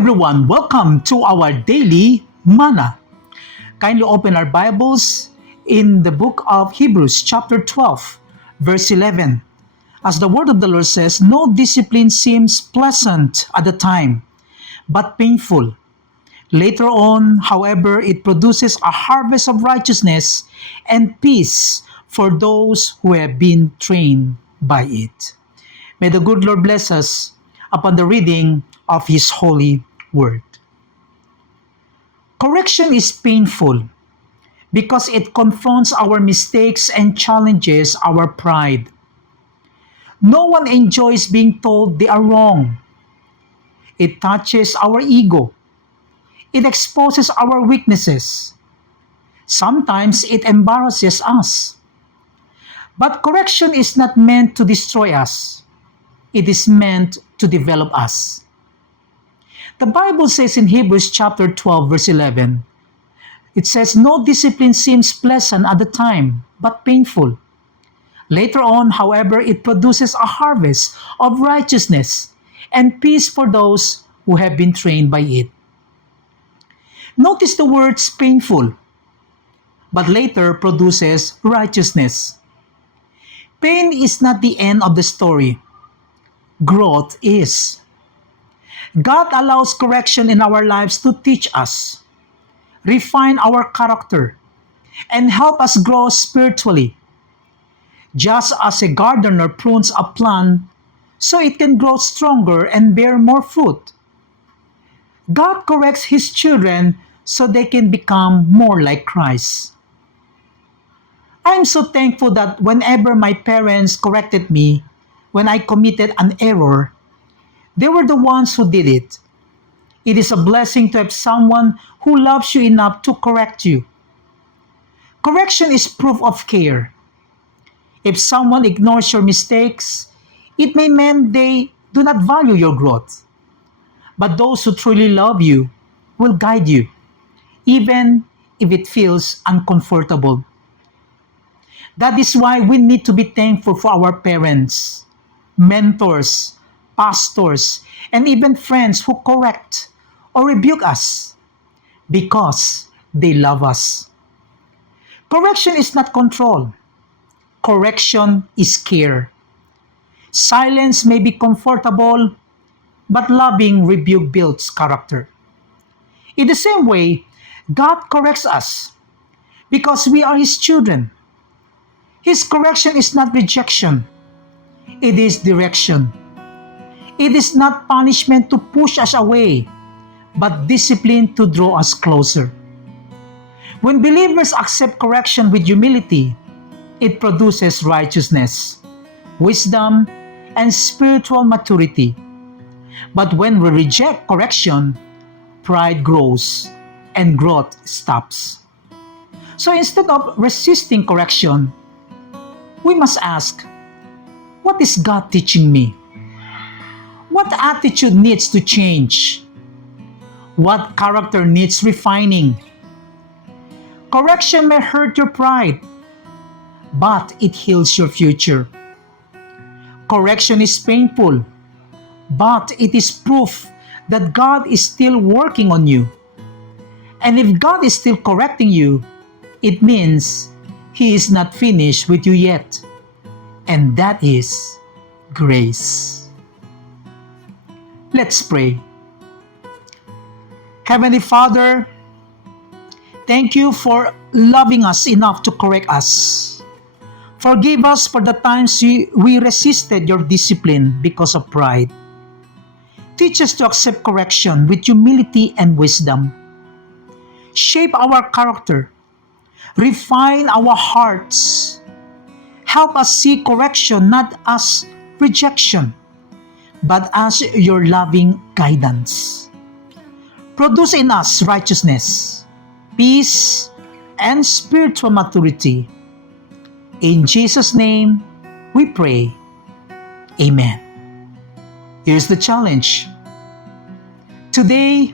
everyone, welcome to our daily manna. Kindly open our Bibles in the book of Hebrews chapter 12, verse 11. As the word of the Lord says, no discipline seems pleasant at the time, but painful. Later on, however, it produces a harvest of righteousness and peace for those who have been trained by it. May the good Lord bless us upon the reading of His holy word. Correction is painful because it confronts our mistakes and challenges our pride. No one enjoys being told they are wrong. It touches our ego. It exposes our weaknesses. Sometimes it embarrasses us. But correction is not meant to destroy us. It is meant to develop us. The Bible says in Hebrews chapter 12, verse 11, it says, no discipline seems pleasant at the time, but painful. Later on, however, it produces a harvest of righteousness and peace for those who have been trained by it. Notice the words painful, but later produces righteousness. Pain is not the end of the story. Growth is. God allows correction in our lives to teach us, refine our character, and help us grow spiritually. Just as a gardener prunes a plant so it can grow stronger and bear more fruit, God corrects His children so they can become more like Christ. I am so thankful that whenever my parents corrected me when I committed an error, they were the ones who did it. It is a blessing to have someone who loves you enough to correct you. Correction is proof of care. If someone ignores your mistakes, it may mean they do not value your growth. But those who truly love you will guide you, even if it feels uncomfortable. That is why we need to be thankful for our parents, mentors, pastors, and even friends who correct or rebuke us because they love us. Correction is not control. Correction is care. Silence may be comfortable, but loving rebuke builds character. In the same way, God corrects us because we are His children. His correction is not rejection. It is direction. It is not punishment to push us away, but discipline to draw us closer. When believers accept correction with humility, it produces righteousness, wisdom, and spiritual maturity. But when we reject correction, pride grows and growth stops. So instead of resisting correction, we must ask, what is God teaching me? What attitude needs to change? What character needs refining? Correction may hurt your pride, but it heals your future. Correction is painful, but it is proof that God is still working on you. And if God is still correcting you, it means He is not finished with you yet. And that is grace. Let's pray. Heavenly Father, thank you for loving us enough to correct us. Forgive us for the times we resisted your discipline because of pride. Teach us to accept correction with humility and wisdom. Shape our character. Refine our hearts. Help us see correction not as rejection, but as your loving guidance. Produce in us righteousness, peace, and spiritual maturity. In Jesus' name, we pray. Amen. Here's the challenge. Today,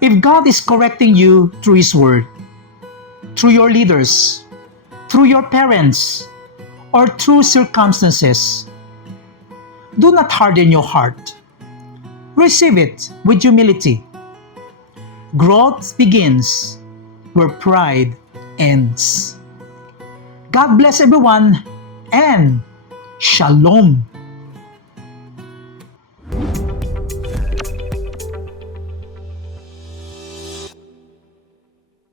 if God is correcting you through His Word, through your leaders, through your parents, or through circumstances, do not harden your heart. Receive it with humility. Growth begins where pride ends. God bless everyone and Shalom.